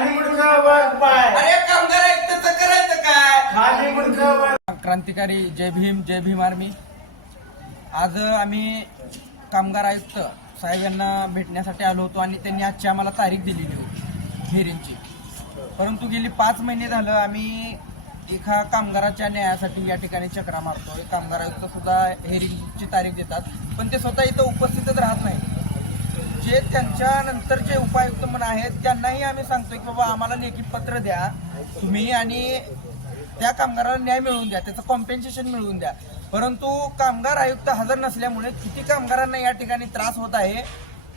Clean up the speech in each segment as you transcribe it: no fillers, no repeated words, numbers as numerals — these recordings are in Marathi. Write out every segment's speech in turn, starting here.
खाली मुडकं वर पाय. अरे कामगार आयुक्ताचं करायचं काय? खाली मुडकं वर. क्रांतिकारी जय भीम आर्मी. आज आम्ही कामगार आयुक्त साहेब यांना भेटण्यासाठी आलो होतो आणि त्यांनी आजची आम्हाला तारीख दिलेली होती हिअरिंगची. परंतु गेली 5 महिने झालं आम्ही एका कामगाराच्या न्यायासाठी या ठिकाणी चक्रा मारतोय. कामगार आयुक्त सुद्धा हिअरिंगची तारीख देतात, पण ते स्वतः इथं उपस्थितच राहत नाही. जे त्यांच्या नंतरचे उपायुक्त म्हणून आहेत त्यांनाही आम्ही सांगतोय की बाबा आम्हाला लेखी पत्र द्या तुम्ही आणि त्या कामगाराला न्याय मिळवून द्या, त्याचं कॉम्पेन्सेशन मिळवून द्या. परंतु कामगार आयुक्त हजर नसल्यामुळे किती कामगारांना या ठिकाणी त्रास होत आहे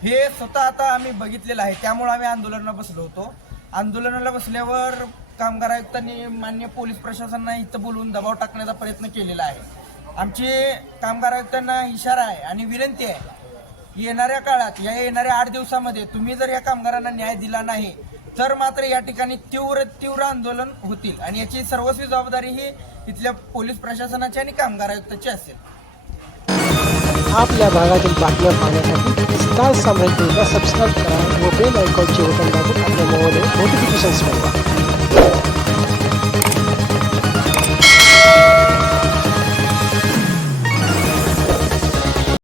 हे स्वतः आता आम्ही बघितलेलं आहे. त्यामुळे आम्ही आंदोलनाला बसलो होतो. आंदोलनाला बसल्यावर कामगार आयुक्तांनी मान्य पोलीस प्रशासनाला इथं बोलवून दबाव टाकण्याचा प्रयत्न केलेला आहे. आमचे कामगार आयुक्तांना इशारा आहे आणि विनंती आहे, येणाऱ्या काळात येणाऱ्या 8 दिवसामध्ये तुम्ही जर या कामगारांना न्याय दिला नाही तर मात्र या ठिकाणी तीव्र आंदोलन होतील आणि याची सर्वस्वी जबाबदारी ही इथल्या पोलीस प्रशासनाची आणि कामगार आयुक्ताची असेल. आपल्या भागातील बातम्या पाहण्यासाठी स्टार सम्राट न्यूजला सबस्क्राईब करा व बेल आयकॉनचे बटन दाबून आपल्या मोबाईलवर नोटिफिकेशन्स मिळवा.